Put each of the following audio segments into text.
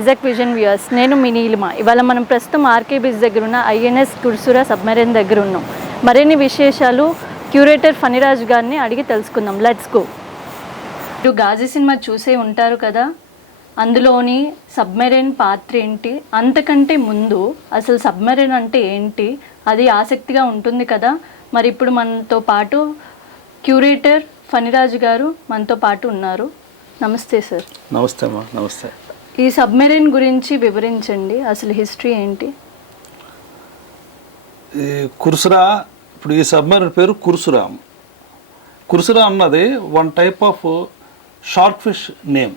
Vizag vision viewers, నేను మీ నీలిమ. ఇవాళ మనం ప్రస్తుతం ఆర్కే బీచ్ దగ్గర ఉన్న ఐఎన్ఎస్ కుర్సురా సబ్మెరైన్ దగ్గర ఉన్నాం. మరిన్ని విశేషాలు క్యూరేటర్ ఫణిరాజ్ గారిని అడిగి తెలుసుకుందాం. Let's go. మీరు గాజీ సినిమా చూసే ఉంటారు కదా, అందులోని సబ్మెరైన్ పాత్ర ఏంటి, అంతకంటే ముందు అసలు సబ్మెరైన్ అంటే ఏంటి, అది ఆసక్తిగా ఉంటుంది కదా. మరి ఇప్పుడు మనతో పాటు క్యూరేటర్ ఫణిరాజ్ గారు మనతో పాటు ఉన్నారు. నమస్తే సార్. నమస్తే అమ్మా. నమస్తే. ఈ సబ్మెరైన్ గురించి వివరించండి, అసలు హిస్టరీ ఏంటి? ఈ కుర్సురా, ఇప్పుడు ఈ సబ్మెరైన్ పేరు కుర్సురా. కుర్సురా అన్నది one type of shark fish name.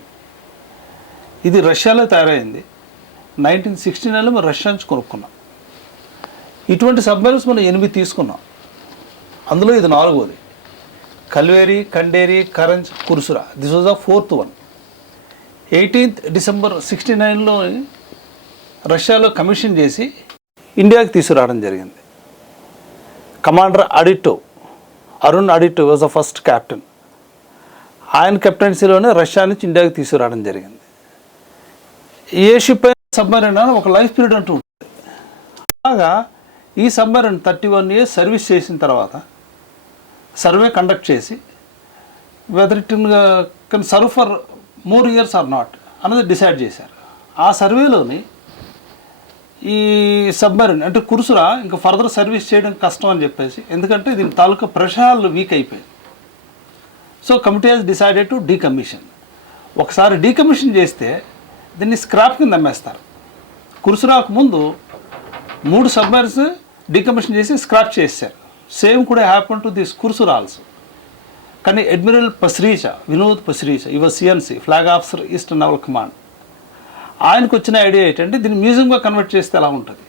ఇది రష్యాలో తయారైంది. 1969లో మనం రష్యా నుంచి కొనుక్కున్నాం. ఇటువంటి సబ్మెరైన్స్ మనం 8 తీసుకున్నాం. అందులో ఇది 4వది. Kalvari, Khanderi, Karanj, Kursura. This was the 4th one. 18th December 1969లో రష్యాలో కమిషన్ చేసి ఇండియాకి తీసుకురావడం జరిగింది. Commander Auditto, Arun Auditto was the first captain. ఆయన కెప్టెన్సీలోనే రష్యా నుంచి ఇండియాకి తీసుకురావడం జరిగింది. ఏ షిప్ అయినా సబ్మెరైన్ అని ఒక లైఫ్ పీరియడ్ అంటూ ఉంటుంది. అలాగా ఈ సబ్మెరైన్ 31 years సర్వీస్ చేసిన తర్వాత సర్వే కండక్ట్ చేసి whether it can serve for more years or not అన్నది డిసైడ్ చేశారు. ఆ సర్వేలోని ఈ సబ్మెరైన్ అంటే కుర్సురా ఇంకా ఫర్దర్ సర్వీస్ చేయడం కష్టం అని చెప్పేసి, ఎందుకంటే దీని తాలూకా ప్రషాలు వీక్ అయిపోయాయి. So committee has decided to decommission. ఒకసారి డీకమిషన్ చేస్తే దీన్ని స్క్రాప్ కింద అమ్మేస్తారు. కుర్సురాకు ముందు 3 సబ్మెరైన్స్ డీకమిషన్ చేసి స్క్రాప్ చేశారు. సేమ్ కూడా happen to this Kursura also. కానీ అడ్మిరల్ పస్రీచా, వినోద్ పస్రీచా, ఈ was CNC, flag officer eastern naval command. ఆయనకు వచ్చిన ఐడియా ఏంటంటే దీన్ని మ్యూజియంగా కన్వర్ట్ చేస్తే ఎలా ఉంటుంది.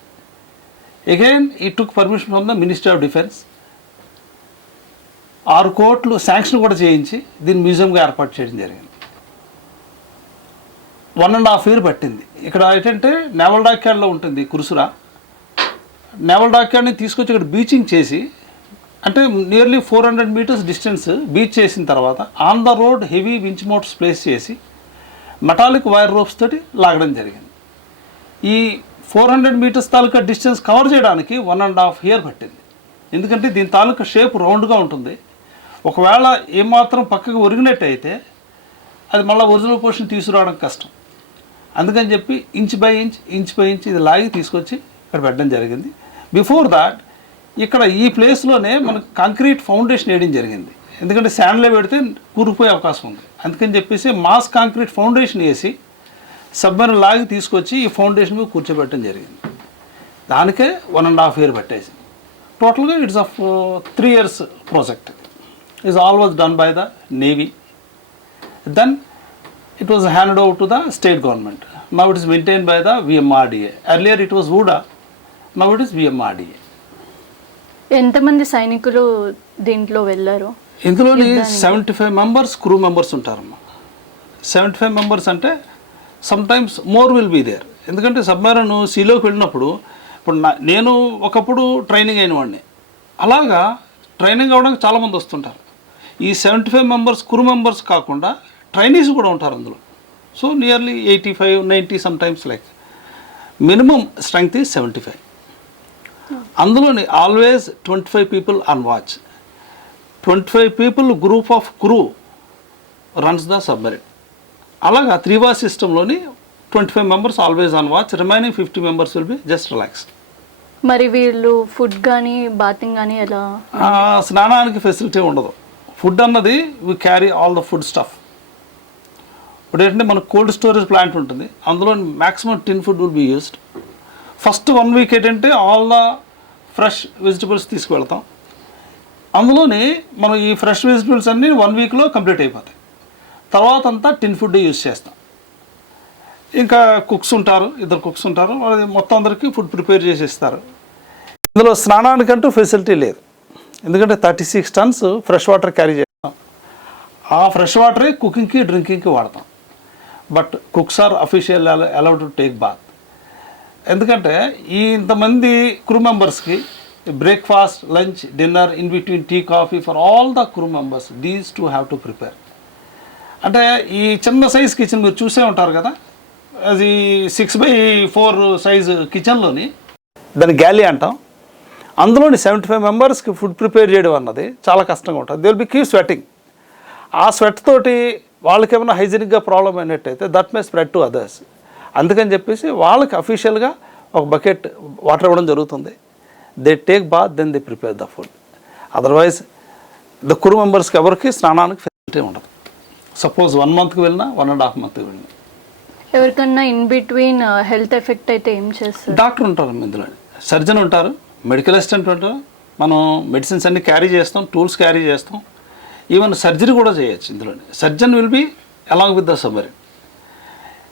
అగైన్ ఈ took permission from the ministry of defence. 6 కోట్లు శాంక్షన్ కూడా చేయించి దీన్ని మ్యూజియంగా ఏర్పాటు చేయడం జరిగింది. 1.5 years పట్టింది. ఇక్కడ ఏంటంటే నేవల్ డాక్యార్డ్లో ఉంటుంది కుర్సురా. నేవల్ డాక్యార్డ్ని తీసుకొచ్చి ఇక్కడ బీచింగ్ చేసి, అంటే నియర్లీ 400 meters డిస్టెన్స్ బీచ్ చేసిన తర్వాత on the road heavy winch Motors place చేసి మెటాలిక్ వైర్ రోప్స్ తోటి లాగడం జరిగింది. ఈ 400 meters తాలూకా డిస్టెన్స్ కవర్ చేయడానికి 1.5 years పట్టింది. ఎందుకంటే దీని తాలూకా షేప్ రౌండ్గా ఉంటుంది. ఒకవేళ ఏమాత్రం పక్కకు ఒరిగినట్టు అయితే అది మళ్ళీ ఒరిజినల్ పొజిషన్ తీసుకురావడం కష్టం. అందుకని చెప్పి ఇంచ్ బై ఇంచ్ ఇది లాగి తీసుకొచ్చి ఇక్కడ పెట్టడం జరిగింది. బిఫోర్ దాట్ ఇక్కడ ఈ ప్లేస్లోనే మనకు కాంక్రీట్ ఫౌండేషన్ వేయడం జరిగింది. ఎందుకంటే శాండ్లో పెడితే కూరుకుపోయే అవకాశం ఉంది. అందుకని చెప్పేసి మాస్ కాంక్రీట్ ఫౌండేషన్ వేసి సబ్మెరైన్ లాగి తీసుకొచ్చి ఈ ఫౌండేషన్ మీద కూర్చోబెట్టడం జరిగింది. దానికే 1.5 years పట్టేసింది. టోటల్గా it's of 3 years project. Is all was done by the navy. Then it was handed over to the state government. Now it is maintained by the VMRDA. Earlier it was WUDA. Now it is VMRDA. ఎంతమంది సైనికులు దీంట్లో వెళ్ళారు? ఇందులోని 75 members crew members ఉంటారమ్మా. 75 members అంటే sometimes more will be there. ఎందుకంటే submarine సీలోకి వెళ్ళినప్పుడు ఇప్పుడు నేను ఒకప్పుడు ట్రైనింగ్ అయిన వాడిని. అలాగా ట్రైనింగ్ అవ్వడానికి చాలామంది వస్తుంటారు. ఈ 75 members క్రూ మెంబర్స్ కాకుండా ట్రైనీస్ కూడా ఉంటారు అందులో. So nearly 85-90 sometimes like. Minimum strength is 75. అందులోని always 25 people on watch. 25 people group of crew runs the submarine. అలాగా 3 సిస్టంలోని 25 members always on watch. Remaining 50 members will be just relax. మరి వీళ్ళు food కానీ bathing కానీ ఎలా? స్నానానికి ఫెసిలిటీ ఉండదు. Food అన్నది we carry all the food stuff. ఇప్పుడు ఏంటంటే మనకు కోల్డ్ స్టోరేజ్ ప్లాంట్ ఉంటుంది. అందులో maximum tin food will be used. First 1 week ఏంటంటే ఆల్ ద ఫ్రెష్ వెజిటబుల్స్ తీసుకువెళ్తాం. అందులోని మనం ఈ ఫ్రెష్ వెజిటబుల్స్ అన్నీ 1 weekలో కంప్లీట్ అయిపోతాయి. తర్వాత అంతా టిన్ ఫుడ్ యూజ్ చేస్తాం. ఇంకా కుక్స్ ఉంటారు, 2 cooks ఉంటారు. వాళ్ళు మొత్తం అందరికీ ఫుడ్ ప్రిపేర్ చేసి ఇస్తారు. ఇందులో స్నానానికంటూ ఫెసిలిటీ లేదు. ఎందుకంటే 36 tons ఫ్రెష్ వాటర్ క్యారీ చేస్తాం. ఆ ఫ్రెష్ వాటరే కుకింగ్కి డ్రింకింగ్కి వాడతాం. But cooks are official allowed to take bath. ఎందుకంటే ఈ ఇంతమంది క్రూ మెంబర్స్కి breakfast, lunch, dinner, in between tea, coffee for all the crew members these to have to prepare. అంటే ఈ చిన్న సైజ్ కిచెన్ మీరు చూసే ఉంటారు కదా, అది 6x4 సైజు కిచెన్లోని దాన్ని గ్యాలీ అంటాం. అందులోని 75 మెంబర్స్కి ఫుడ్ ప్రిపేర్ చేయడం అన్నది చాలా కష్టంగా ఉంటుంది. They will be keep sweating. ఆ స్వెట్ తోటి వాళ్ళకి ఏమైనా హైజీనిక్గా ప్రాబ్లం అయినట్టయితే that may spread to others. అందుకని చెప్పేసి వాళ్ళకి అఫీషియల్గా ఒక బకెట్ వాటర్ ఇవ్వడం జరుగుతుంది. They take bath, then they prepare the food. Otherwise the crew మెంబర్స్కి ఎవరికి స్నానానికి ఫెసిలిటీ ఉండదు. సపోజ్ 1 మంత్కి వెళ్ళినా 1.5 మంత్కి వెళ్ళినా. ఎవరికన్నా ఇన్ బిట్వీన్ హెల్త్ ఎఫెక్ట్ అయితే ఏం చేస్తారు? డాక్టర్ ఉంటారు ఇందులో, సర్జన్ ఉంటారు, మెడికల్ అసిస్టెంట్ ఉంటారు. మనం మెడిసిన్స్ అన్ని క్యారీ చేస్తాం, టూల్స్ క్యారీ చేస్తాం, ఈవెన్ సర్జరీ కూడా చేయొచ్చు ఇందులోనే. Surgeon will be along with the submarine.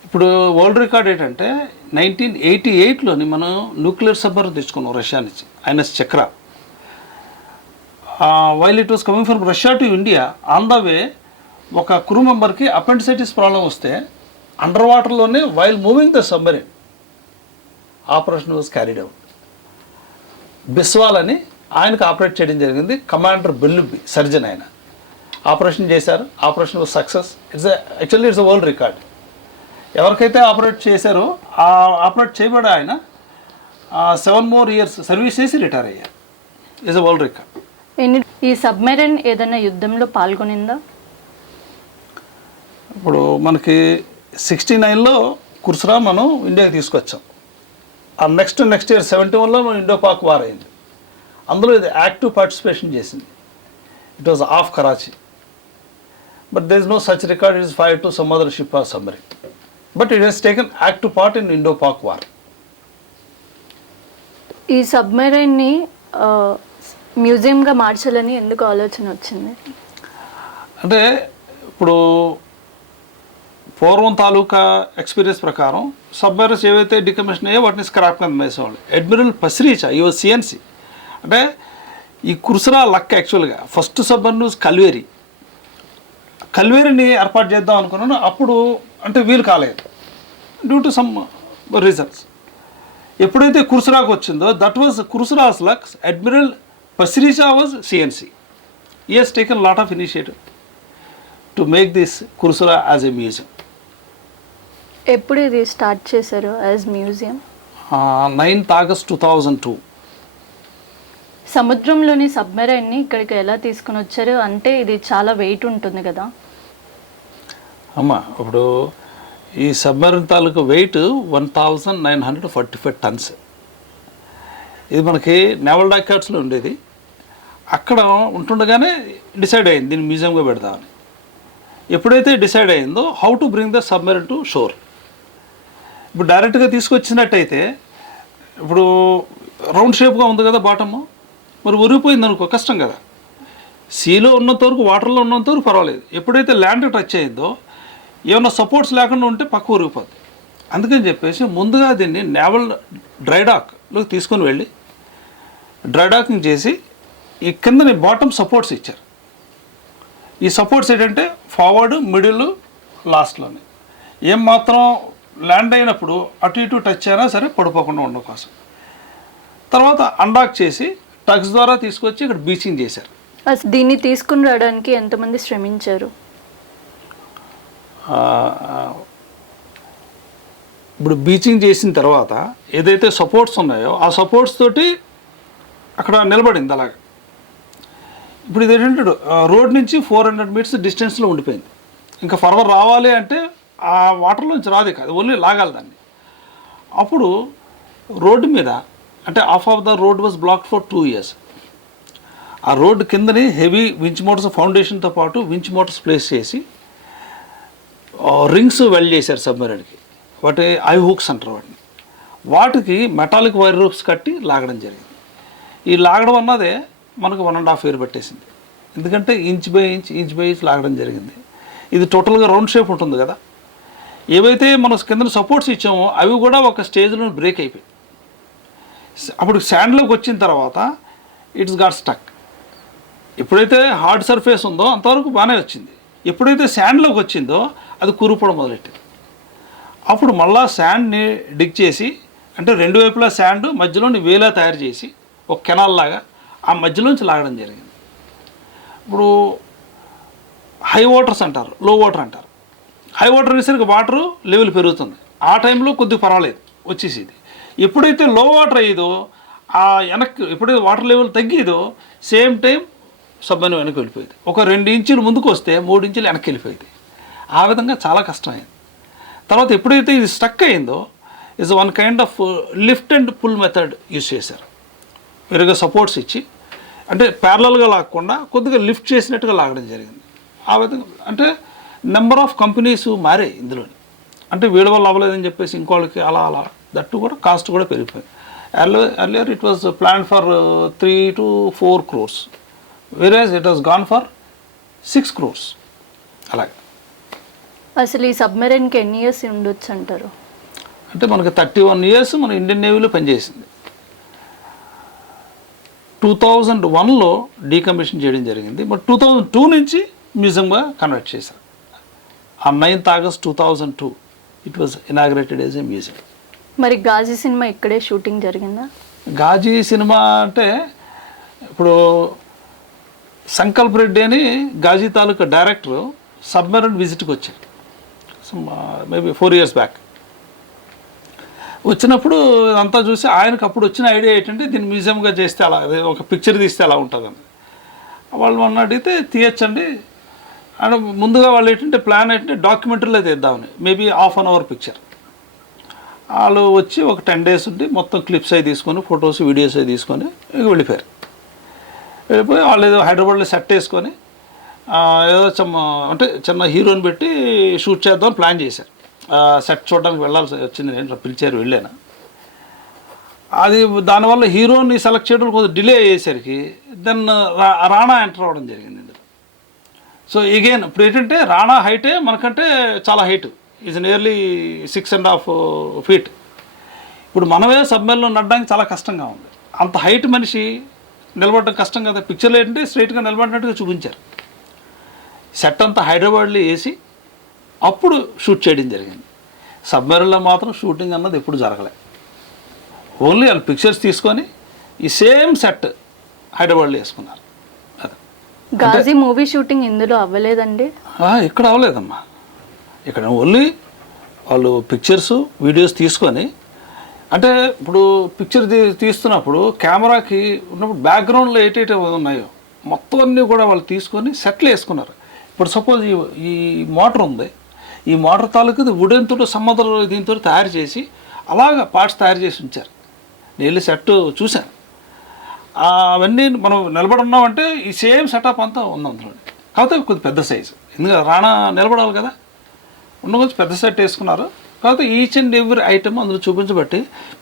ఇప్పుడు వరల్డ్ రికార్డ్ ఏంటంటే 1988లోని మనం న్యూక్లియర్ సబ్మరీన్ తెచ్చుకున్నాం రష్యా నుంచి, INS Chakra. While it was coming from Russia to India, on the way ఒక క్రూ మెంబర్కి అపెండిసైటిస్ ప్రాబ్లం వస్తే అండర్ వాటర్లోనే while moving the submarine operation was carried out. Biswal అని ఆయనకు ఆపరేట్ చేయడం జరిగింది. కమాండర్ బెల్లుబి సర్జన్, ఆయన ఆపరేషన్ చేశారు. Operation was success. Actually it's world record. ఎవరికైతే ఆపరేట్ చేశారో ఆ ఆపరేట్ చేయబడి ఆయన 7 more years సర్వీస్ చేసి రిటైర్ అయ్యారు. It's a world record. ఈ సబ్మెరైన్ ఏదైనా యుద్ధంలో పాల్గొనిందా? ఇప్పుడు మనకి 69లో కుర్సురా మనం ఇండియాకి తీసుకొచ్చాం. ఆ నెక్స్ట్ ఇయర్ 71లో మనం ఇండో పాక్ వార్ అయింది. అందులో ఇది యాక్టివ్ పార్టిసిపేషన్ చేసింది. It was of Karachi. But there is no such record it is fire to some other ship or submarine. But it has taken active part in Indo Pak war. ఈ సబ్మెరైన్ని మ్యూజియంగా మార్చాలని ఎందుకు ఆలోచన వచ్చింది? అంటే ఇప్పుడు పూర్వం తాలూకా ఎక్స్పీరియన్స్ ప్రకారం సబ్మెరైన్స్ ఏవైతే డికమిషన్ అయ్యో వాటిని స్క్రాప్ కింద వేసేవాళ్ళు. అడ్మిరల్ పసిరీచా ఈ సిఎన్సి అంటే ఈ కుర్సురా లక్ యాక్చువల్గా ఫస్ట్ సబ్మెరైన్ కల్వేరి. కల్వేరిని ఏర్పాటు చేద్దాం అనుకున్నాను. అప్పుడు అంటే వీలు కాలేదు డ్యూ టు సమ్ రీజన్స్. ఎప్పుడైతే కుర్సురాకు వచ్చిందో that was Kursura's luck. Admiral Pasricha was CNC. ఈ he's taken lot of initiative to make this Kursura as a museum. ఎప్పుడు ఇది స్టార్ట్ చేశారు యాజ్ మ్యూజియం? 9th August 2002. సముద్రంలోని సబ్మెరైన్ని ఇక్కడికి ఎలా తీసుకుని వచ్చారు? అంటే ఇది చాలా వెయిట్ ఉంటుంది కదా. అమ్మా ఇప్పుడు ఈ సబ్మెరైన్ తాలూకు వెయిట్ 1945 tons. ఇది మనకి నేవల్ డాక్యార్డ్స్లో ఉండేది. అక్కడ ఉంటుండగానే డిసైడ్ అయింది దీన్ని మ్యూజియంగా పెడదామని. ఎప్పుడైతే డిసైడ్ అయిందో how to bring the submarine to shore. ఇప్పుడు డైరెక్ట్గా తీసుకొచ్చినట్టయితే ఇప్పుడు రౌండ్ షేప్గా ఉంది కదా బాటము, మరి ఉరిగిపోయింది అనుకో కష్టం కదా. సీలో ఉన్నంత వరకు, వాటర్లో ఉన్నంత వరకు పర్వాలేదు. ఎప్పుడైతే ల్యాండ్ టచ్ అయిందో ఏమైనా సపోర్ట్స్ లేకుండా ఉంటే పక్క ఉరిగిపోద్ది. అందుకని చెప్పేసి ముందుగా దీన్ని నేవల్ డ్రైడాక్లోకి తీసుకొని వెళ్ళి డ్రైడాకింగ్ చేసి ఈ కిందని బాటమ్ సపోర్ట్స్ ఇచ్చారు. ఈ సపోర్ట్స్ ఏంటంటే ఫార్వర్డ్, మిడిల్, లాస్ట్లోనే ఏం మాత్రం ల్యాండ్ అయినప్పుడు అటు ఇటు టచ్ అయినా సరే పడిపోకుండా ఉండడం కోసం. తర్వాత అన్డాక్ చేసి టగ్స్ ద్వారా తీసుకొచ్చి ఇక్కడ బీచింగ్ చేశారు. దీన్ని తీసుకుని రావడానికి ఎంతమంది శ్రమించారు? ఇప్పుడు బీచింగ్ చేసిన తర్వాత ఏదైతే సపోర్ట్స్ ఉన్నాయో ఆ సపోర్ట్స్ తోటి అక్కడ నిలబడింది అలాగా. ఇప్పుడు ఇది ఏంటంటే రోడ్ నుంచి 400 meters డిస్టెన్స్లో ఉండిపోయింది. ఇంకా ఫర్దర్ రావాలి అంటే ఆ వాటర్లోంచి రాదు కాదు, ఓన్లీ లాగాలి దాన్ని. అప్పుడు రోడ్డు మీద అంటే half of the road was blocked for 2 years. ఆ రోడ్డు కిందని హెవీ వించ్ మోటార్స్ ఫౌండేషన్తో పాటు వించ్ మోటార్స్ ప్లేస్ చేసి రింగ్స్ వెల్డ్ చేశారు సబ్మెరైన్కి. వాటి ఐ హుక్స్ అంటారు వాటిని. వాటికి మెటాలిక్ వైర్ రూప్స్ కట్టి లాగడం జరిగింది. ఈ లాగడం అన్నదే మనకు 1.5 years పట్టేసింది. ఎందుకంటే ఇంచ్ బై ఇంచ్ లాగడం జరిగింది. ఇది టోటల్గా రౌండ్ షేప్ ఉంటుంది కదా. ఏవైతే మనం కింద సపోర్ట్స్ ఇచ్చామో అవి కూడా ఒక స్టేజ్లో బ్రేక్ అయిపోయి అప్పుడు శాండ్లోకి వచ్చిన తర్వాత ఇట్స్ గాట్ స్టక్. ఎప్పుడైతే హార్డ్ సర్ఫేస్ ఉందో అంతవరకు బాగానే వచ్చింది. ఎప్పుడైతే శాండ్లోకి వచ్చిందో అది కూరుపోవడం మొదలెట్టింది. అప్పుడు మళ్ళా శాండ్ని డిగ్ చేసి అంటే 2 వైపులా శాండ్ మధ్యలోని వేలా తయారు చేసి ఒక కెనాల్ లాగా ఆ మధ్యలోంచి లాగడం జరిగింది. ఇప్పుడు హై వాటర్స్ అంటారు, లో వాటర్ అంటారు. హై వాటర్ వేసరికి వాటర్ లెవెల్ పెరుగుతుంది. ఆ టైంలో కొద్దిగా పర్వాలేదు వచ్చేసేది. ఎప్పుడైతే లో వాటర్ అయ్యేదో ఆ వెనక్కి ఎప్పుడైతే వాటర్ లెవెల్ తగ్గేదో సేమ్ టైం సబ్మెరీన్ వెనక్కి వెళ్ళిపోయేది. ఒక 2 ఇంచులు ముందుకు వస్తే 3 ఇంచులు వెనక్కి వెళ్ళిపోయేది. ఆ విధంగా చాలా కష్టమైంది. తర్వాత ఎప్పుడైతే ఇది స్టక్ అయిందో is one kind of lift and pull method use చేశారు. వేరుగా సపోర్ట్స్ ఇచ్చి అంటే ప్యారలల్గా లాగకుండా కొద్దిగా లిఫ్ట్ చేసినట్టుగా లాగడం జరిగింది. ఆ విధంగా అంటే నెంబర్ ఆఫ్ కంపెనీస్ మారాయి ఇందులోని. అంటే వీడి వల్ల అవ్వలేదని చెప్పేసి ఇంకోళ్ళకి అలా దట్టు కూడా కాస్ట్ కూడా పెరిగిపోయింది. Earlier it was plan for 3 to 4 crores, whereas it was gone for 6 crores. అలాగే అసలు ఈ సబ్మెరైన్కి ఎన్ని ఇయర్స్ ఉండొచ్చు అంటారు? అంటే మనకి 31 years మన ఇండియన్ నేవీలో పనిచేసింది. 2001లో డీకమిషన్ చేయడం జరిగింది. బట్ 2002 నుంచి మ్యూజియంగా కన్వర్ట్ చేశారు. ఆ 9th August 2002 it was inaugurated as a museum. మరి గాజీ సినిమా ఇక్కడే షూటింగ్ జరిగిందా? గాజీ సినిమా అంటే ఇప్పుడు సంకల్ప్ రెడ్డి అని గాజీ తాలూకా డైరెక్టర్ సబ్మెరైన్ విజిట్కి వచ్చారు మేబీ 4 years బ్యాక్. వచ్చినప్పుడు అంతా చూసి ఆయనకు అప్పుడు వచ్చిన ఐడియా ఏంటంటే దీన్ని మ్యూజియంగా చేస్తే అలా ఒక పిక్చర్ తీస్తే ఎలా ఉంటుందని వాళ్ళు మొన్న అడిగితే తీయచ్చండి. అండ్ ముందుగా వాళ్ళు ఏంటంటే ప్లాన్ ఏంటంటే డాక్యుమెంటరీలో తీద్దామని మేబీ ½ an hour పిక్చర్. వాళ్ళు వచ్చి ఒక 10 days ఉండి మొత్తం క్లిప్స్ అవి తీసుకొని ఫొటోస్ వీడియోస్ అవి తీసుకొని వెళ్ళిపోయారు. వెళ్ళిపోయి వాళ్ళు ఏదో హైదరాబాద్లో సెట్ వేసుకొని ఏదో అంటే చిన్న హీరోని పెట్టి షూట్ చేద్దామని ప్లాన్ చేశారు. సెట్ చూడడానికి వెళ్ళాల్సి వచ్చింది, నేను పిలిచారు వెళ్ళాను. అది దానివల్ల హీరోని సెలెక్ట్ చేయడం కొంచెం డిలే అయ్యేసరికి దెన్ రాణా ఎంటర్ అవ్వడం జరిగింది ఇందులో. సో ఎగైన్ ఇప్పుడు ఏంటంటే రాణా హైటే మనకంటే చాలా హైట్, ఈజ్ నియర్లీ 6.5 feet. ఇప్పుడు మనమే సబ్మెరీన్లో నడడానికి చాలా కష్టంగా ఉంది. అంత హైట్ మనిషి నిలబడడం కష్టం కదా. పిక్చర్లో ఏంటంటే స్ట్రైట్గా నిలబడినట్టుగా చూపించారు. సెట్ అంతా హైదరాబాద్లో వేసి అప్పుడు షూట్ చేయడం జరిగింది. సబ్మెరీన్లో మాత్రం షూటింగ్ అన్నది ఎప్పుడు జరగలే. ఓన్లీ వాళ్ళు పిక్చర్స్ తీసుకొని ఈ సేమ్ సెట్ హైదరాబాద్లో వేసుకున్నారు. అది గాజీ మూవీ షూటింగ్ ఇందులో అవ్వలేదండి? ఇక్కడ అవ్వలేదమ్మా. ఇక్కడ ఓన్లీ వాళ్ళు పిక్చర్స్ వీడియోస్ తీసుకొని అంటే ఇప్పుడు పిక్చర్ తీస్తున్నప్పుడు కెమెరాకి ఉన్నప్పుడు బ్యాక్గ్రౌండ్లో ఏటైతే ఉన్నాయో మొత్తం అన్నీ కూడా వాళ్ళు తీసుకొని సెట్లు వేసుకున్నారు. ఇప్పుడు సపోజ్ ఈ మోటార్ ఉంది, ఈ మోటార్ తాలూకు వుడెన్తో సమ్మదర్ దీంతో తయారు చేసి అలాగా పార్ట్స్ తయారు చేసి ఉంచారు. నేను వెళ్ళి సెట్ చూశాను. అవన్నీ మనం నిలబడున్నామంటే ఈ సేమ్ సెటప్ అంతా ఉంది అందులో. కాకపోతే కొద్ది పెద్ద సైజు, ఎందుకంటే రాణా నిలబడాలి కదా, ఉన్న కొంచెం పెద్ద సెట్ వేసుకున్నారు. కాకపోతే ఈచ్ అండ్ ఎవ్రీ ఐటమ్ అందులో చూపించబట్టి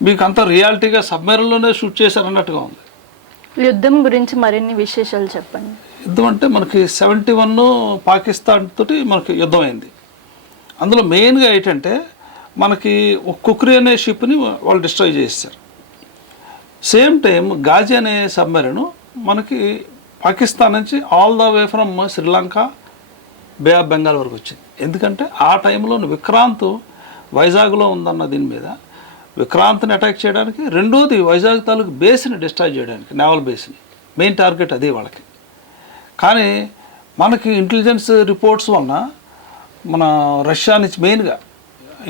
మీకు అంత రియాలిటీగా సబ్మెరీన్లోనే షూట్ చేశారన్నట్టుగా ఉంది. యుద్ధం గురించి మరిన్ని విశేషాలు చెప్పండి. యుద్ధం అంటే మనకి 71 పాకిస్తాన్ తోటి మనకి యుద్ధం అయింది. అందులో మెయిన్గా ఏంటంటే మనకి ఒక కుక్రీ అనే షిప్ని వాళ్ళు డిస్ట్రాయ్ చేశారు. సేమ్ టైం గాజీ అనే సబ్మెరీన్ మనకి పాకిస్తాన్ నుంచి all the way from Sri Lanka, bay of Bengal వరకు వచ్చింది. ఎందుకంటే ఆ టైంలో విక్రాంత్ వైజాగ్లో ఉందన్న దీని మీద విక్రాంత్ని అటాక్ చేయడానికి, రెండోది వైజాగ్ తాలూకు బేస్ని డిస్ట్రాయ్ చేయడానికి, నేవల్ బేస్ని మెయిన్ టార్గెట్ అదే వాళ్ళకి. కానీ మనకి ఇంటెలిజెన్స్ రిపోర్ట్స్ వలన మన రష్యా నుంచి మెయిన్గా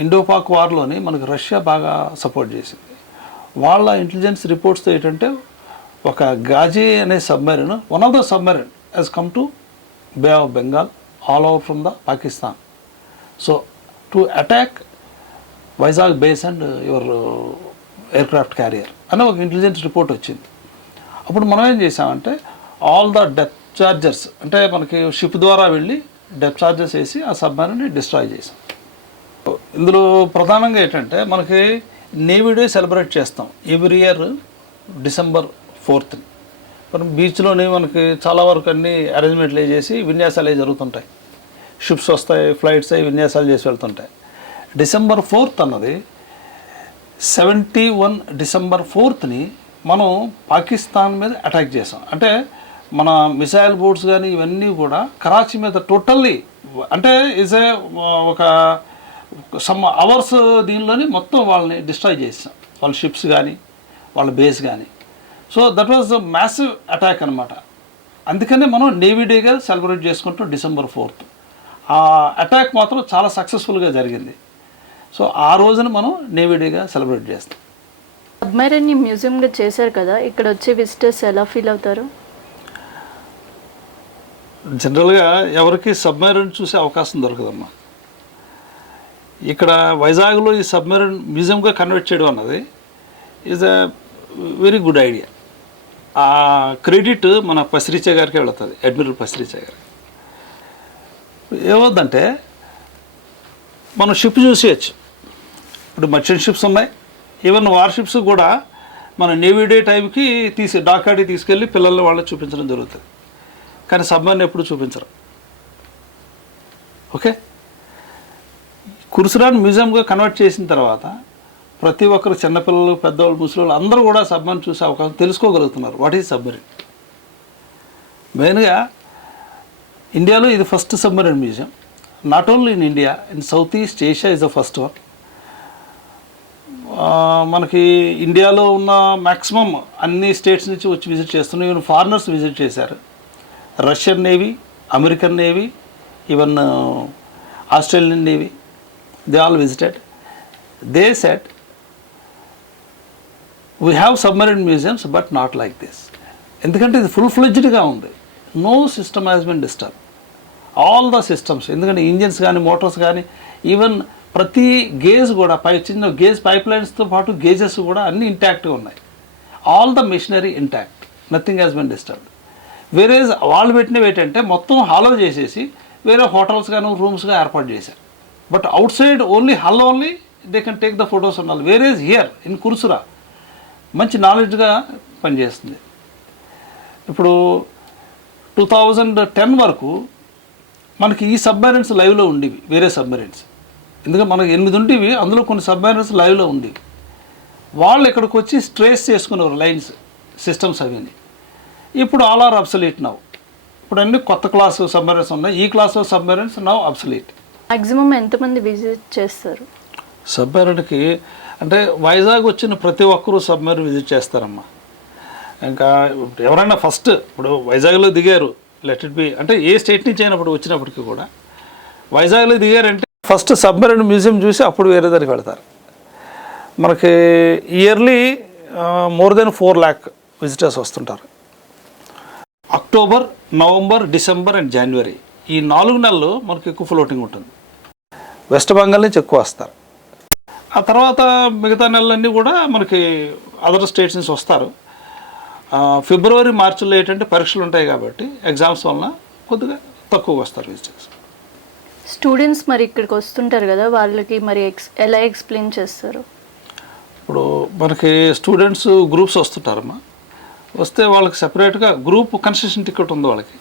ఇండోపాక్ వార్లోని మనకి రష్యా బాగా సపోర్ట్ చేసింది. వాళ్ళ ఇంటెలిజెన్స్ రిపోర్ట్స్తో ఏంటంటే ఒక గాజీ అనే submarine, one of the submarine has come to bay of Bengal all over from the Pakistan. So to attack Vizag base and your aircraft carrier అని ఒక ఇంటెలిజెన్స్ రిపోర్ట్ వచ్చింది. అప్పుడు మనం ఏం చేసామంటే ఆల్ ద డెప్త్ చార్జర్స్ అంటే మనకి షిప్ ద్వారా వెళ్ళి డెప్త్ చార్జర్స్ వేసి ఆ సబ్మెరీన్ని డిస్ట్రాయ్ చేసాం. ఇందులో ప్రధానంగా ఏంటంటే మనకి నేవీ డే సెలబ్రేట్ చేస్తాం ఎవ్రీ ఇయర్ December 4th. మనం బీచ్లోనే మనకి చాలా వరకు అన్ని అరేంజ్మెంట్లు చేసి విన్యాసాలు జరుగుతుంటాయి. షిప్స్ వస్తాయి, ఫ్లైట్స్ అవి విన్యాసాలు చేసి వెళ్తుంటాయి. December 4th అన్నది 71 December 4th మనం పాకిస్తాన్ మీద అటాక్ చేసాం. అంటే మన మిసైల్ బోట్స్ కానీ ఇవన్నీ కూడా కరాచీ మీద టోటల్లీ అంటే ఈజ్ ఏ ఒక సమ్ అవర్స్ దీనిలోని మొత్తం వాళ్ళని డిస్ట్రాయ్ చేసాం, వాళ్ళ షిప్స్ కానీ వాళ్ళ బేస్ కానీ. So that was massive attack అనమాట. అందుకనే మనం నేవీ డేగా సెలబ్రేట్ చేసుకుంటాం December 4th. ఆ అటాక్ మాత్రం చాలా సక్సెస్ఫుల్గా జరిగింది. సో ఆ రోజున మనం నేవీ డేగా సెలబ్రేట్ చేస్తాం. సబ్మెరైన్ని మ్యూజియంగా చేశారు కదా, ఇక్కడ వచ్చే విజిటర్స్ ఎలా ఫీల్ అవుతారు? జనరల్గా ఎవరికి సబ్మెరైన్ చూసే అవకాశం దొరకదమ్మా. ఇక్కడ వైజాగ్లో ఈ సబ్మెరైన్ మ్యూజియంగా కన్వర్ట్ చేయడం అన్నది is a very good idea. ఆ క్రెడిట్ మన పసిరిచే గారికి వెళుతుంది, అడ్మిరల్ పసిరిచే గారికి. ఏమవుద్దంటే మనం షిప్ చూసేయచ్చు. ఇప్పుడు మర్చెంట్ షిప్స్ ఉన్నాయి, ఈవెన్ వార్ షిప్స్ కూడా మన నేవీ డే టైంకి డాక్యార్డ్కి తీసుకెళ్ళి పిల్లల్ని వాళ్ళకి చూపించడం జరుగుతుంది. కానీ సబ్మెరైన్ ఎప్పుడు చూపించరు. ఓకే, కుర్సురాని మ్యూజియంగా కన్వర్ట్ చేసిన తర్వాత ప్రతి ఒక్కరు చిన్నపిల్లలు, పెద్దవాళ్ళు, ముసలివాళ్ళు అందరూ కూడా సబ్మెరైన్ చూసే అవకాశం తెలుసుకోగలుగుతున్నారు. What is submarine? మెయిన్గా ఇండియాలో ఇది first submarine museum. Not only in India, in south east Asia is the first one. మనకి ఇండియాలో ఉన్న మ్యాక్సిమం అన్ని స్టేట్స్ నుంచి వచ్చి విజిట్ చేస్తున్నాం. ఈవెన్ ఫారినర్స్ విజిట్ చేశారు. Russian navy, American navy, even Australian navy, they all visited. They said we have submarine museums but not like this. ఎందుకంటే ఇది ఫుల్ ఫ్లెడ్జ్డ్గా ఉంది. No system has been disturb. All the systems, ఎందుకంటే engines కానీ motors కానీ even ప్రతి gauge కూడా చిన్న గేజ్ పైప్ లైన్స్తో పాటు గేజెస్ కూడా అన్నీ ఇంటాక్ట్గా ఉన్నాయి. All the machinery intact, nothing has been disturbed. వేరే వాళ్ళు పెట్టినవి ఏంటంటే మొత్తం హాలో చేసేసి వేరే హోటల్స్ కానీ రూమ్స్గా ఏర్పాటు చేశారు. But outside only hull only they can take the photos అన్నారు. వేరేజ్ హియర్ ఇన్ కుర్సురా మంచి నాలెడ్జ్గా పనిచేస్తుంది. ఇప్పుడు 2010 వరకు మనకి ఈ సబ్మెరైన్స్ లైవ్లో ఉండేవి, వేరే సబ్మెరైన్స్. ఎందుకంటే మనకు 8 ఉండేవి, అందులో కొన్ని సబ్మెరైన్స్ లైవ్లో ఉండేవి. వాళ్ళు ఇక్కడికి వచ్చి ట్రేస్ చేసుకునేవారు లైన్స్, సిస్టమ్స్ అవిని. ఇప్పుడు ఆల్ ఆర్ అబ్సలీట్ నౌ. ఇప్పుడు అన్ని కొత్త క్లాస్ సబ్మెరైన్స్ ఉన్నాయి. ఈ class of submarines now obsolete. Maximum ఎంతమంది విజిట్ చేస్తారు సబ్మెరైన్కి? అంటే వైజాగ్ వచ్చిన ప్రతి ఒక్కరూ సబ్మెరైన్ విజిట్ చేస్తారమ్మా. ఇంకా ఎవరైనా ఫస్ట్ ఇప్పుడు వైజాగ్లో దిగారు, లెట్ ఇట్ బి అంటే ఏ స్టేట్ నుంచి అయినప్పుడు వచ్చినప్పటికీ కూడా వైజాగ్లో దిగారంటే ఫస్ట్ సబ్మెరైన్ మ్యూజియం చూసి అప్పుడు వేరే దానికి వెళ్తారు. మనకి yearly more than 4 lakh visitors వస్తుంటారు. అక్టోబర్, నవంబర్, డిసెంబర్ అండ్ జనవరి ఈ 4 నెలలు మనకి ఎక్కువ ఫ్లోటింగ్ ఉంటుంది. వెస్ట్ బెంగాల్ నుంచి ఎక్కువ వస్తారు. ఆ తర్వాత మిగతా నెలలన్నీ కూడా మనకి అదర్ స్టేట్స్ నుంచి వస్తారు. ఫిబ్రవరి, మార్చిలో ఏంటంటే పరీక్షలు ఉంటాయి కాబట్టి ఎగ్జామ్స్ వలన కొద్దిగా తక్కువ వస్తారు విజిటర్స్. స్టూడెంట్స్ మరి ఇక్కడికి వస్తుంటారు కదా, వాళ్ళకి మరి ఎలా ఎక్స్ప్లెయిన్ చేస్తారు? ఇప్పుడు మనకి స్టూడెంట్స్ గ్రూప్స్ వస్తుంటారమ్మా. వస్తే వాళ్ళకి సెపరేట్గా గ్రూప్ కన్సెషన్ టికెట్ ఉంది వాళ్ళకి.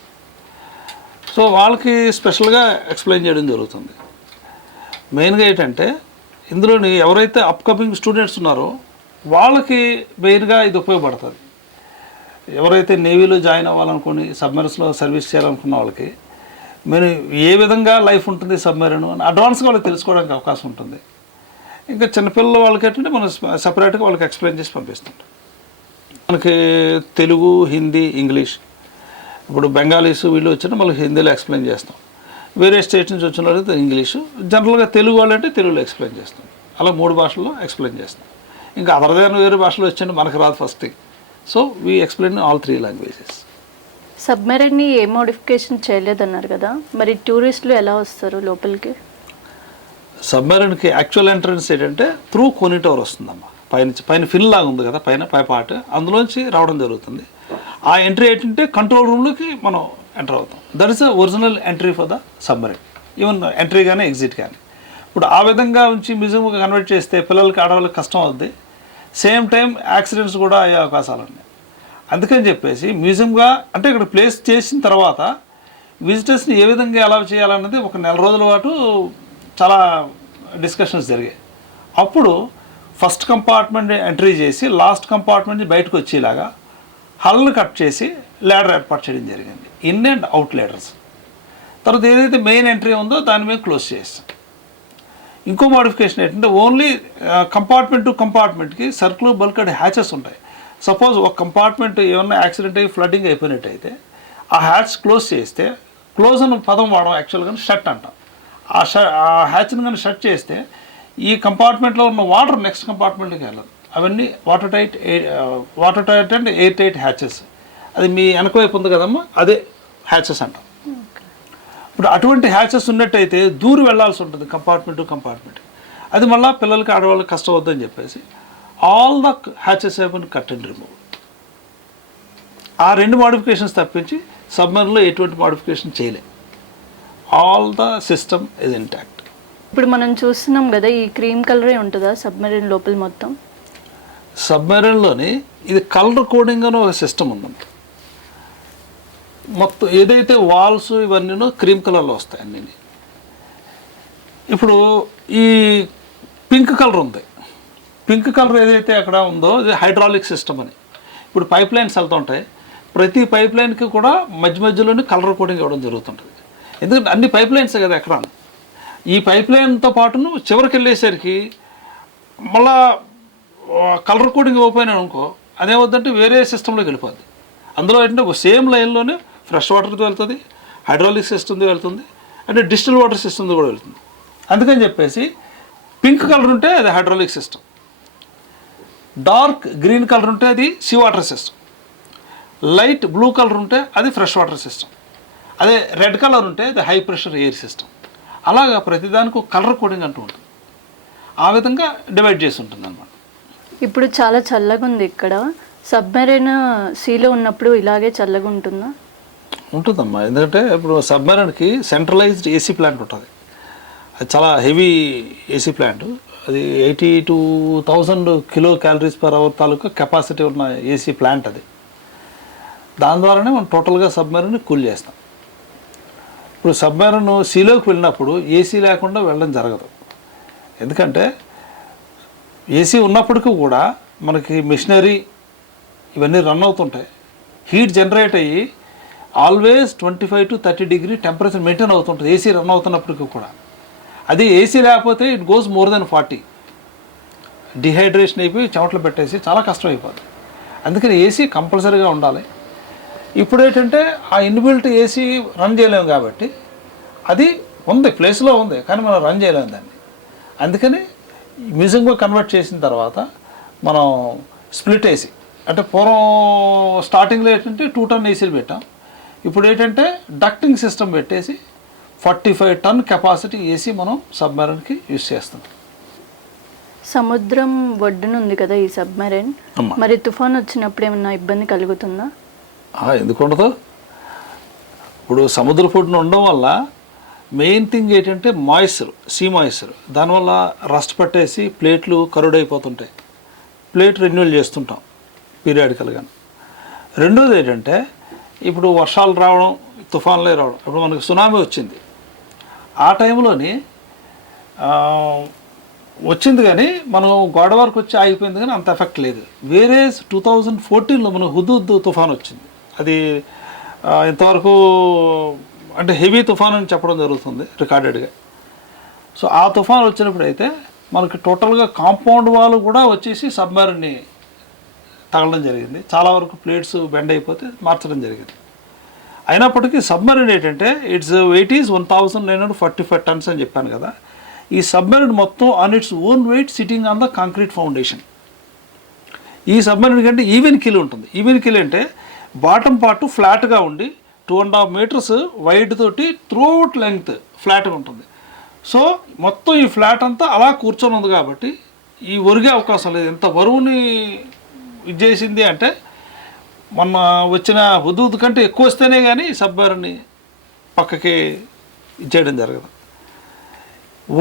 సో వాళ్ళకి స్పెషల్గా ఎక్స్ప్లెయిన్ చేయడం జరుగుతుంది. మెయిన్గా ఏంటంటే ఇందులోని ఎవరైతే అప్కమింగ్ స్టూడెంట్స్ ఉన్నారో వాళ్ళకి మెయిన్గా ఇది ఉపయోగపడుతుంది. ఎవరైతే నేవీలో జాయిన్ అవ్వాలనుకుని సబ్మెరైన్స్లో సర్వీస్ చేయాలనుకున్న వాళ్ళకి మీరు ఏ విధంగా లైఫ్ ఉంటుంది సబ్మెరైన్ అని అడ్వాన్స్గా వాళ్ళకి తెలుసుకోవడానికి అవకాశం ఉంటుంది. ఇంకా చిన్నపిల్లల వాళ్ళకి ఏంటంటే మనం సపరేట్గా వాళ్ళకి ఎక్స్ప్లెయిన్ చేసి పంపిస్తుంటాం. మనకి తెలుగు, హిందీ, ఇంగ్లీష్. ఇప్పుడు బెంగాలీస్ వీళ్ళు వచ్చినా మనకి హిందీలో ఎక్స్ప్లెయిన్ చేస్తాం. వేరే స్టేట్ నుంచి వచ్చిన వాళ్ళకి ఇంగ్లీషు, జనరల్గా తెలుగు వాళ్ళంటే తెలుగులో ఎక్స్ప్లెయిన్ చేస్తాం. అలా 3 భాషల్లో ఎక్స్ప్లెయిన్ చేస్తాం. ఇంకా అదర్ వేరే భాషలో వచ్చింటే మనకు రాదు first thing. So we explain all 3 languages. సబ్మెరైన్ని ఏ మోడిఫికేషన్ చేయలేదన్నారు కదా, మరి టూరిస్టులు ఎలా వస్తారు లోపలికి? సబ్మెరైన్కి యాక్చువల్ ఎంట్రన్స్ ఏంటంటే త్రూ కోని టవర్ వస్తుందమ్మా. పైన ఫిల్ లాగా ఉంది కదా, పై పార్ట్, అందులోంచి రావడం జరుగుతుంది. ఆ ఎంట్రీ ఏంటంటే కంట్రోల్ రూమ్లోకి మనం ఎంటర్ అవుతాం. That is the original entry for the submarine. Even entry కానీ ఎగ్జిట్ కానీ. ఇప్పుడు ఆ విధంగా ఉంచి మ్యూజియంగా కన్వర్ట్ చేస్తే పిల్లలకి, ఆడవాళ్ళకి కష్టం అవుద్ది. సేమ్ టైం యాక్సిడెంట్స్ కూడా అయ్యే అవకాశాలు ఉన్నాయి. అందుకని చెప్పేసి మ్యూజియంగా అంటే ఇక్కడ ప్లేస్ చేసిన తర్వాత విజిటర్స్ని ఏ విధంగా అలౌ చేయాలన్నది ఒక 1 నెల రోజుల పాటు చాలా డిస్కషన్స్ జరిగాయి. అప్పుడు ఫస్ట్ కంపార్ట్మెంట్ ఎంట్రీ చేసి లాస్ట్ కంపార్ట్మెంట్ బయటకు వచ్చేలాగా హల్ని కట్ చేసి ల్యాడర్ ఏర్పాటు చేయడం జరిగింది. In and out ladders. తర్వాత ఏదైతే మెయిన్ ఎంట్రీ ఉందో దాని మీద క్లోజ్ చేస్తాం. ఇంకో మోడిఫికేషన్ ఏంటంటే ఓన్లీ కంపార్ట్మెంట్ టు కంపార్ట్మెంట్కి సర్కులర్ బల్క్డ్ హ్యాచెస్ ఉంటాయి. సపోజ్ ఒక కంపార్ట్మెంట్ ఏమన్నా యాక్సిడెంట్ అయ్యి ఫ్లడ్డింగ్ అయిపోయినట్టయితే ఆ హ్యాచ్ క్లోజ్ చేస్తే, క్లోజ్ అన్న పదం వాడడం యాక్చువల్గా షట్ అంటాం. ఆ హ్యాచ్ని కానీ షట్ చేస్తే ఈ కంపార్ట్మెంట్లో ఉన్న వాటర్ నెక్స్ట్ కంపార్ట్మెంట్కి వెళ్ళదు. అవన్నీ water tight and air tight hatches. అది మీ వెనక వైపు ఉంది కదమ్మా, అదే హ్యాచెస్ అంటాం. ఇప్పుడు అటువంటి హ్యాచెస్ ఉన్నట్టయితే దూరం వెళ్ళాల్సి ఉంటుంది కంపార్ట్మెంట్ టు కంపార్ట్మెంట్. అది మళ్ళీ పిల్లలకి ఆడవాళ్ళకి కష్టం వద్దని చెప్పేసి all the hatches have been cut and remove. ఆ 2 మోడిఫికేషన్స్ తప్పించి సబ్మెరీన్లో ఎటువంటి మోడిఫికేషన్ చేయలే. All the system is intact. ఇప్పుడు మనం చూస్తున్నాం కదా, ఈ క్రీమ్ కలరే ఉంటుందా సబ్మెరీన్ లోపల మొత్తం? సబ్మెరీన్లోని ఇది కలర్ కోడింగ్ అని ఒక సిస్టమ్ ఉందండి. మొత్తం ఏదైతే వాల్స్ ఇవన్నీ క్రీమ్ కలర్లో వస్తాయి అన్నీ. ఇప్పుడు ఈ పింక్ కలర్ ఉంది, పింక్ కలర్ ఏదైతే అక్కడ ఉందో ఇది హైడ్రాలిక్ సిస్టమ్ అని. ఇప్పుడు పైప్ లైన్స్ వెళ్తుంటాయి, ప్రతి పైప్ లైన్కి కూడా మధ్య మధ్యలోనే కలర్ కోడింగ్ ఇవ్వడం జరుగుతుంటుంది. ఎందుకంటే అన్ని పైప్ లైన్స్ కదా ఎక్కడ. ఈ పైప్ లైన్తో పాటును చివరికి వెళ్ళేసరికి మళ్ళా కలర్ కోడింగ్ ఇవ్వకపోయినా అనుకో, అదేమవుతుందంటే వేరే సిస్టంలోకి వెళ్ళిపోద్ది. అందులో ఏంటంటే ఒక సేమ్ లైన్లోనే ఫ్రెష్ వాటర్తో వెళ్తుంది, హైడ్రాలిక్ సిస్టమ్ది వెళ్తుంది, అంటే డిస్టిల్ వాటర్ సిస్టమ్ది కూడా వెళ్తుంది. అందుకని చెప్పేసి పింక్ కలర్ ఉంటే అది hydraulic system, dark green colour ఉంటే అది sea water system, light blue colour ఉంటే అది ఫ్రెష్ వాటర్ సిస్టమ్, అదే రెడ్ కలర్ ఉంటే అది హై ప్రెషర్ ఎయిర్ సిస్టమ్. అలాగా ప్రతిదానికి ఒక కలర్ కోడింగ్ అంటూ ఉంటుంది. ఆ విధంగా డివైడ్ చేసి ఉంటుంది అన్నమాట. ఇప్పుడు చాలా చల్లగా ఉంది ఇక్కడ. సబ్మెరీన్ సీలో ఉన్నప్పుడు ఇలాగే చల్లగా ఉంటుందా? ఉంటుందమ్మా. ఎందుకంటే ఇప్పుడు సబ్మెరీన్కి సెంట్రలైజ్డ్ ఏసీ ప్లాంట్ ఉంటుంది. అది చాలా హెవీ ఏసీ ప్లాంట్. అది 82,000 కిలో క్యాలరీస్ పర్ అవర్ తాలూకా కెపాసిటీ ఉన్న ఏసీ ప్లాంట్ అది. దాని ద్వారానే మనం టోటల్గా సబ్మెరీన్ని కూల్ చేస్తాం. ఇప్పుడు సబ్మెరీన్ సీలోకి వెళ్ళినప్పుడు ఏసీ లేకుండా వెళ్ళడం జరగదు. ఎందుకంటే ఏసీ ఉన్నప్పటికీ కూడా మనకి మిషనరీ ఇవన్నీ రన్ అవుతుంటాయి. హీట్ జనరేట్ అయ్యి always 25 to 30 degree temperature maintain అవుతుంటుంది ఏసీ రన్ అవుతున్నప్పటికీ కూడా. అది ఏసీ లేకపోతే it goes more than 40. Dehydration అయిపోయి చెమటలు పెట్టేసి చాలా కష్టం అయిపోతుంది. అందుకని ఏసీ కంపల్సరీగా ఉండాలి. ఇప్పుడు ఏంటంటే ఆ ఇన్బిల్ట్ ఏసీ రన్ చేయలేము కాబట్టి అది ఉంది, ప్లేస్లో ఉంది, కానీ మనం రన్ చేయలేము దాన్ని. అందుకని మ్యూజియంగా కన్వర్ట్ చేసిన తర్వాత మనం స్ప్లిట్ ఏసీ, అంటే పూర్వం స్టార్టింగ్లో ఏంటంటే 2 ton ఏసీలు పెట్టాం. ఇప్పుడు ఏంటంటే డక్టింగ్ సిస్టమ్ పెట్టేసి 45 ton కెపాసిటీ ఏసీ మనం సబ్మెరీన్కి యూజ్ చేస్తాం. సముద్రం ఒడ్డున ఉంది కదా ఈ సబ్మెరీన్, మరి తుఫాన్ వచ్చినప్పుడు ఏమన్నా ఇబ్బంది కలుగుతుందా? ఎందుకు ఉండదు. ఇప్పుడు సముద్ర పొడిన ఉండడం వల్ల మెయిన్ థింగ్ ఏంటంటే మాయిశ్చర్, సీ మాయిశ్చర్. దానివల్ల రస్ట్ పట్టేసి ప్లేట్లు కరుడైపోతుంటాయి. ప్లేట్ రెన్యూల్ చేస్తుంటాం పీరియాడికల్గా. రెండోది ఏంటంటే ఇప్పుడు వర్షాలు రావడం, తుఫాన్లే రావడం. ఇప్పుడు మనకి సునామీ వచ్చింది, ఆ టైంలోని వచ్చింది కానీ మనం గోడ వరకు వచ్చి ఆగిపోయింది కానీ అంత ఎఫెక్ట్ లేదు. వేరే 2014లో మనకు హుదూద్ తుఫాన్ వచ్చింది. అది ఇంతవరకు అంటే హెవీ తుఫాన్ అని చెప్పడం జరుగుతుంది రికార్డెడ్గా. సో ఆ తుఫాన్ వచ్చినప్పుడు అయితే మనకి టోటల్గా కాంపౌండ్ వాల్ కూడా వచ్చేసి సబ్మెరీన్ని తగలడం జరిగింది. చాలా వరకు ప్లేట్స్ బెండ్ అయిపోతే మార్చడం జరిగింది. అయినప్పటికీ సబ్మెరీన్ ఏంటంటే ఇట్స్ వెయిట్ ఈజ్ 1945 tons అని చెప్పాను కదా. ఈ సబ్మెరీన్ మొత్తం on its own wait sitting on the concrete foundation. ఈ సబ్మెరీన్ కంటే ఈవెన్ కిల్ ఉంటుంది. ఈవెన్ కిల్ అంటే బాటమ్ పార్ట్ ఫ్లాట్గా ఉండి 2.5 meters వైడ్ తోటి త్రూఅవుట్ లెంగ్త్ ఫ్లాట్గా ఉంటుంది. సో మొత్తం ఈ ఫ్లాట్ అంతా అలా కూర్చొని ఉంది కాబట్టి ఈ ఒరిగే అవకాశం లేదు. ఎంత బరువుని ఇది చేసింది అంటే మొన్న వచ్చిన హుదూద్ కంటే ఎక్కువ వస్తేనే కానీ సబ్మెరీన్ని పక్కకి ఇచ్చేయడం జరగదు.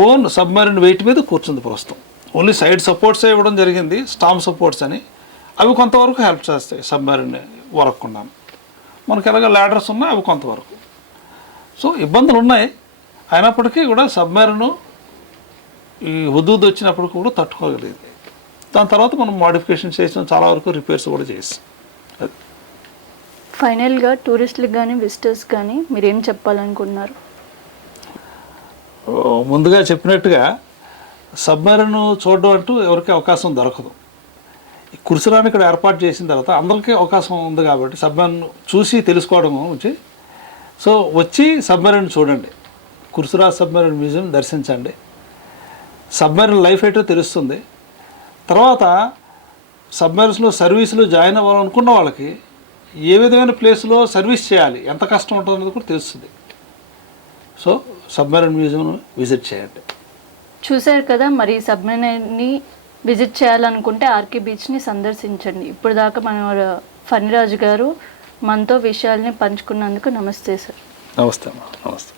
ఓన్ సబ్మెరీన్ వెయిట్ మీద కూర్చుంది ప్రస్తుతం. ఓన్లీ సైడ్ సపోర్ట్స్ ఇవ్వడం జరిగింది, స్టామ్ సపోర్ట్స్ అని. అవి కొంతవరకు హెల్ప్ చేస్తాయి సబ్మెరీన్ వరకుండా. మనకి ఎలాగ ల్యాడర్స్ ఉన్నాయి, అవి కొంతవరకు. సో ఇబ్బందులు ఉన్నాయి. అయినప్పటికీ కూడా సబ్మెరీన్ ఈ హుదూద్ వచ్చినప్పుడు కూడా తట్టుకోగలిగింది. దాని తర్వాత మనం మోడిఫికేషన్ చేసిన చాలా వరకు రిపేర్స్ కూడా చేస్తాం. ఫైనల్గా టూరిస్టులకు కానీ విజిటర్స్ కానీ మీరు ఏం చెప్పాలనుకున్నారు? ముందుగా చెప్పినట్టుగా సబ్మెరీన్ చూడడం అంటూ ఎవరికి అవకాశం దొరకదు. కుర్సురాని ఇక్కడ ఏర్పాటు చేసిన తర్వాత అందరికీ అవకాశం ఉంది కాబట్టి సబ్మెరీన్ చూసి తెలుసుకోవడం గురించి. సో వచ్చి సబ్మెరీన్ చూడండి, కుర్సురా సబ్మెరీన్ మ్యూజియం దర్శించండి. సబ్మెరీన్ లైఫ్ ఏంటో తెలుస్తుంది. తర్వాత సబ్మెరీన్స్లో సర్వీసులు జాయిన్ అవ్వాలనుకున్న వాళ్ళకి ఏ విధమైన ప్లేస్లో సర్వీస్ చేయాలి, ఎంత కష్టం ఉంటుందనేది కూడా తెలుస్తుంది. సో సబ్మెరీన్ మ్యూజియం విజిట్ చేయండి. చూశారు కదా, మరి సబ్మెరీన్ని విజిట్ చేయాలనుకుంటే ఆర్కే బీచ్ని సందర్శించండి. ఇప్పుడు దాకా మన ఫణిరాజు గారు మనతో విషయాల్ని పంచుకున్నందుకు నమస్తే సార్. నమస్తే అమ్మా. నమస్తే.